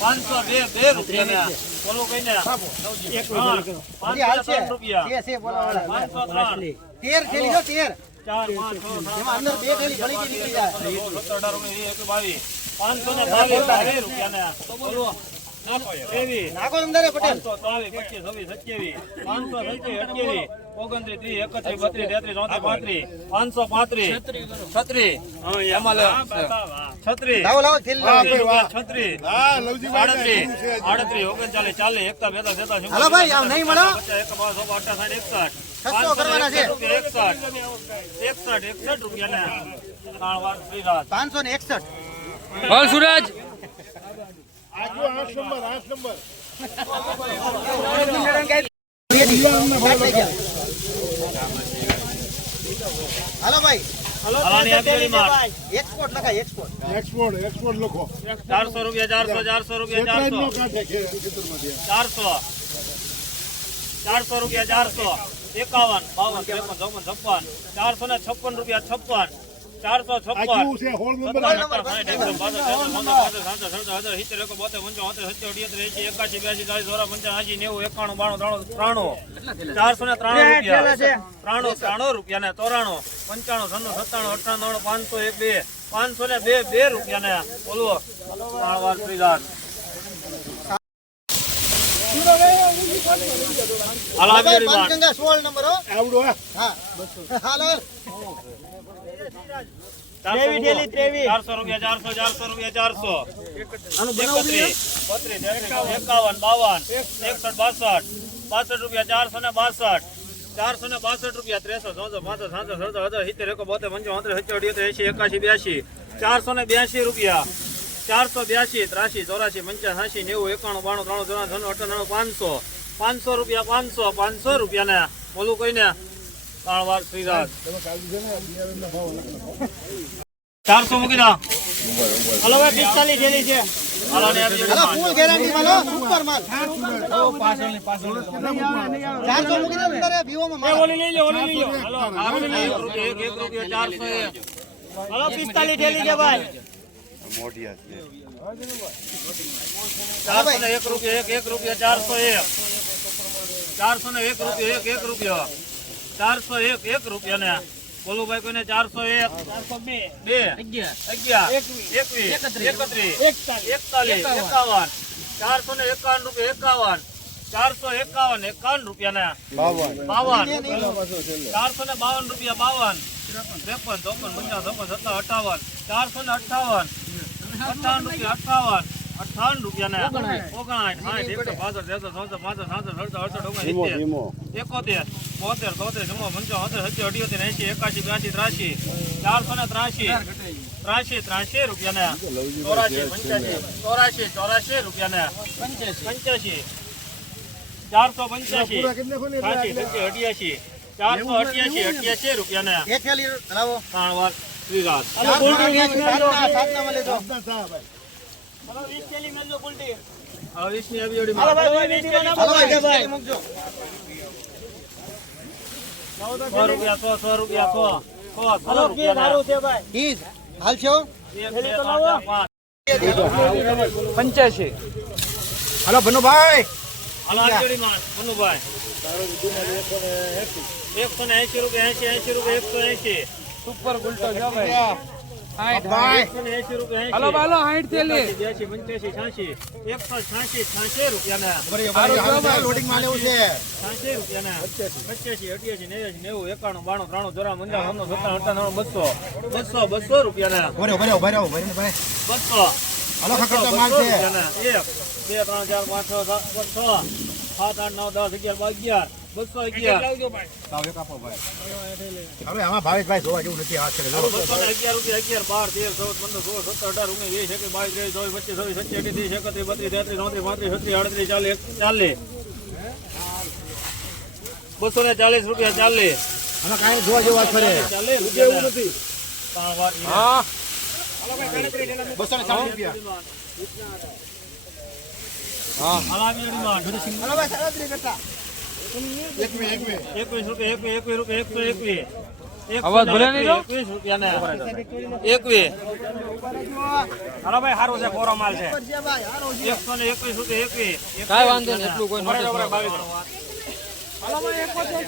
પાંચસો બે બે રૂપિયા બોલો કઈ ને પાંચસો ત્રણ રૂપિયા. તેર છે, તેર. પાંચસો ને બાવીસ રૂપિયા બોલો. નાખો અંદર પટેલ. પાંચસો પાંત્રીસ. પાંચસો પાંત્રીસ. છત્રીસ. એમાં છત્રીસ. લાવો લાવો થેલી આડત્રીસ ઓગણચાલીસ ચાલીસ એકતા બેતા આવ નહીં મળે. એકસઠ. છસો કરવાના છે. એકસઠ એકસઠ એકસઠ રૂપિયા ને ત્રણ વાર ફ્રી રાત. પાંચસો ને એકસઠ. બોલ સુરજ. હાલો ભાઈ. હલાની આપેલી માર. એક્સપોર્ટ લખાય એક્સપોર્ટ એક્સપોર્ટ એક્સપોર્ટ લખો. ચારસો રૂપિયા ચારસો ચારસો રૂપિયા ક્ષેત્રાજ નો ચારસો. કાંઠે ખે- ખેતરમાંથી. ચારસો. ચારસો રૂપિયા ચારસો. એકાવન બાવન ત્રેપન ચોપન છપ્પન ચારસો ને છપ્પન રૂપિયા છપ્પન ચારસો આ છપ્પન એકસો, બ્યાસી, ચાલીસ, ચોરા, એંશી, નેવું, એકાણું, બાણું, ત્રાણું, ત્રાણું. ચારસો ને ત્રાણું રૂપિયા. ત્રાણું ત્રાણું રૂપિયા ને ચોરાણું. પંચાણું છન્નું સત્તાણું અઠ્ઠાણું પાંચસો એક બે. પાંચસો ને બે બે રૂપિયા ને બોલવો ત્રણ વાર. હાલો નંબર હો. આવડો હા. ચારસો રૂપિયા. ચારસો ચારસો રૂપિયા ચારસો. એકત્રીસ. બત્રીસ એકાવન. બાવન. એકસઠ બાસઠ. બાસઠ રૂપિયા ચારસો ને બાસઠ. ચારસો ને બાસઠ રૂપિયા ત્રેસઠ ચોસો પાંસઠ સાતસઠ સડસઠ અઢાર સિત્તેર એકો બોતેર પંચાવન સત્તર સત્તર અઢ્યોતેર એંશી એકાશી બ્યાસી ચારસો ને બ્યાસી રૂપિયા. ચારસો બ્યાસી ત્રાસી ચોરાસી પંચાસી એંશી નેવું એકાણું બાણું ત્રાણું ચોરાણું ત્રણ અઠાણું પાંચસો. પાંચસો રૂપિયા પાંચસો પાંચસો રૂપિયા ને બોલું કઈ ને ત્રણ વાર શ્રીરાજ છે ને. ચારસો મૂકી દો. હલો ભાઈ પિસ્તાલીસ થેલી છે. ને પિસ્તાલીસ થેલી છે ચારસો ને એક રૂપિયા એક એક રૂપિયા ચારસો એક ચારસો ને એક રૂપિયો એક એક રૂપિયો. ચારસો એક એક રૂપિયા ને બોલું ભાઈ કોઈને ચારસો એક બે. અગિયાર. એકવીસ. એકત્રીસ. એકતાલીસ. એકાવન. ચારસો ને એકાવન રૂપિયા એકાવન. ચારસો એકાવન એકાવન રૂપિયા ને બાવન. ચારસો ને બાવન રૂપિયા બાવન. ત્રેપન ચોપન પચાસ ચોપન સત્તાવન અઠાવન. ચારસો ને અઠાવન અઠાવન રૂપિયા અઠાવન. અઠાવન રૂપિયા ને સાઠ એકસો પાસઠ અડસઠ એકોતેર બોતેર તોતેર પંચાવન સત્તર અઠ્યોતેર એંશી એકાશી બ્યાસી ત્રાસી ચારસો ને ત્રાસી ત્રાસી ત્રાસી રૂપિયા ને. પંચ્યાસી રૂપિયા ને પંચ્યાસી. ચારસો પંચ્યાસી સાચી અઠ્યાસી ચારસો અઠ્યાસી અઠ્યાસી રૂપિયા ને. એક થેલી લાવો. ત્રણ વાર શ્રીરાજ પંચ્યાસી હલો ભનુભાઈ ભનુભાઈ એકસો ને એસી રૂપિયા એસી એસી રૂપિયા એકસો એસી સુપર ગુલટો જો ભાઈ હાલો બાલો સાઠ થેલી. બ્યાસી એકસો છ્યાસી. છ્યાસી રૂપિયા લોડિંગમાં લેવું છે. છ્યાસી રૂપિયા ને પચ્યાસી અઠ્યાસી નેવ્યાસી નેવું એકાણું બાણું ત્રાણું ચોરા મંજા હમણાં સત્તાણું અઠ્ઠાણું બસો. બસો બસો રૂપિયા ને ભર્યો ભર્યો ભર્યો ભર્યો. બસો. હાલો ખકડતો માલ છે. એક બે ત્રણ ચાર પાંચ છ સાત છ સાત આઠ નવ દસ અગિયાર બાર અગિયાર. બસો અગિયાર હવે આમાં ભાવેશભાઈ જોવા જેવું નથી આ કરે બસો અગિયાર રૂપિયા અગિયાર બાર તેર ચૌદ પંદર સોળ સત્તર અઢાર ઓગણીસ વીસ એકવીસ બાવીસ ત્રેવીસ ચોવીસ પચીસ છવ્વીસ સત્યાવીસ અઠ્યાવીસ ત્રીસ એકત્રીસ બત્રીસ તેત્રીસ ચોત્રીસ પાંત્રીસ છત્રીસ આડત્રીસ ચાલીસ ચાલીસ બસો ને ચાલીસ રૂપિયા ચાલીસ આમાં કાંઈ જોવા જેવું આ ફરે ચાલીસ એવું નથી હા બસો ને સાઠ રૂપિયા હલાવી ડિમાન્ડ એકવી એકવી એકવીસ રૂપિયા એકવીસ એકવીસ રૂપિયા એકસો એકવીસ અવાજ ભલે? એકવીસ રૂપિયા ને એકવીસ હાલો ભાઈ સારું છે કોરો માલ છે એકસો ને એકવીસ રૂપિયા એકવીસ કઈ વાંધો નહીં, એટલું કોઈ નોટિસ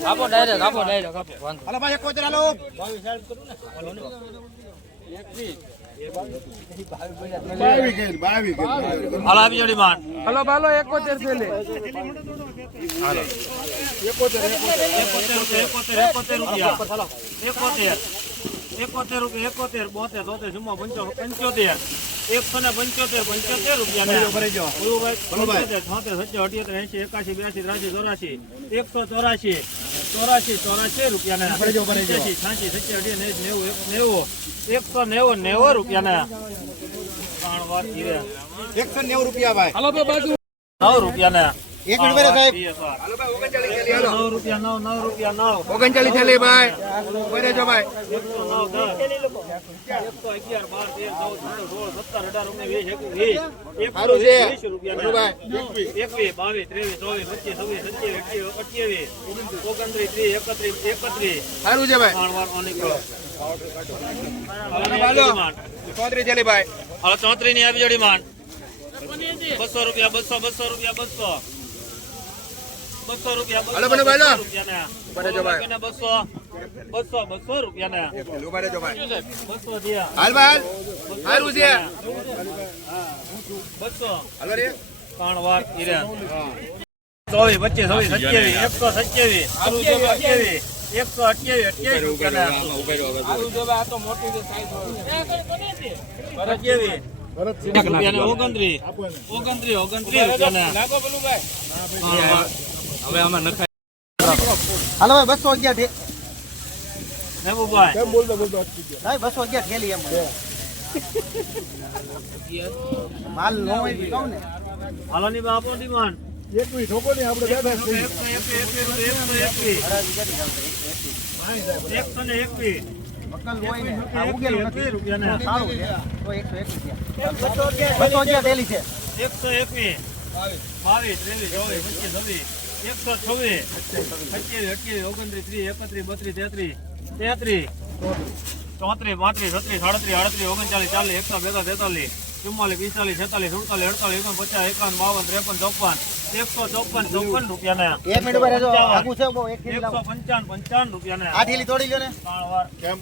આપો ડાયરેક્ટ આપો ડાયરેક્ટ આપો, વાંધો હાલો ભાઈ, એકોતેર હાલો. બાવી એકોતેર થેલી એકોતેર એકોતેર એકોતેર પંચોતેર એકસો ને પંચોતેર પંચોતેર રૂપિયા પંચોતેર છોતેર સત્તર અઠ્યોતેર એંશી એકાશી બ્યાસી ત્રાસી ચોરાશી એકસો ચોરાશી ચોરાશી ચોરાશી રૂપિયા ને ભરાઈ જાઓ, ભરાઈ જાઓ. પંચ્યાસી સત્તર અઢી નેવું નેવું એકસો નેવું નેવું રૂપિયા ને ત્રણ વાર જીરે. એકસો નેવું રૂપિયા ભાઈ. હલો બે બાજુ. નવ રૂપિયા ને એક મિનિટ નવ રૂપિયા નવ નવ રૂપિયા નવ ઓગણચાલીસ થેલી ભાઈ. બરે જો ભાઈ. સારું છે. એકવીસ બાવીસ ત્રેવીસ ચોવીસ પચીસ છવ્વીસ સત્યાવીસ અઠ્યાવીસ ઓગણત્રીસ ત્રીસ એકત્રીસ એકત્રીસ સારું છે ભાઈ. ચોત્રીસ થેલી ભાઈ. ચોત્રીસની આવી જોડી માંડ. બસો રૂપિયા બસો બસો રૂપિયા બસો. બસો રૂપિયા બસો રૂપિયા ને બસો બસો બસો રૂપિયા ને ઊભા રહેજો ભાઈ. બસો થયા. હાલ ભાઈ સારું છે બસો. ત્રણ વાર ચોવીસ પચીસ છવ્વીસ સત્યાવીસ એકસો સત્યાવીસ અઠ્યાવીસ એકસો અઠ્યાવીસ અઠ્યાવીસ રૂપિયા ઓગણત્રીસ. ઓગણત્રીસ ઓગણત્રીસ રૂપિયા હવે આમાં નખાય. હાલો ભાઈ બસો અગિયાર થે- મહેબૂબભાઈ કેમ બોલતો બોલતો અટકી ગયા ભાઈ બસો અગિયાર થેલી એમ. માલ નો હોય કહું ને. હાલો ની બાપો ડિમાન્ડ. એકવી ઠોકો ને આપણે બેઠા જ એકસો ને એકવીસ મકાન હોય ને આ ઉગેલું નથી. એકવીસ રૂપિયા ને સારું છે. તો એકસો એકવીસ બસો અગિયાર? થેલી છે. એકસો એકવીસ બાવીસ ત્રેવીસ ચોવીસ પચીસ છવ્વીસ. એકસો છવ્વીસ સત્યાવીસ અઠ્યાવીસ ઓગણત્રીસ ત્રીસ એકત્રીસ બત્રીસ તેત્રીસ તેત્રીસ ચોત્રીસ પાંત્રીસ છત્રીસ સાડત્રીસ આડત્રીસ ઓગણચાલીસ ચાલીસ એકસો બેતા તેતાલીસ ચુમ્માલીસ પિસ્તાલીસ છેતાલીસ સુડતાલીસ અડતાલીસ ઓગણ પચાસ એકાવન બાવન ત્રેપન ચોપન એકસો ચોપન ચોપન રૂપિયા ને એક મિનિટ ઊભા રહેજો. આગું છે બહુ એક થેલી એકસો પંચાવન પંચાવન રૂપિયા ને તોડી લ્યો ને. ત્રણ વાર. કેમ?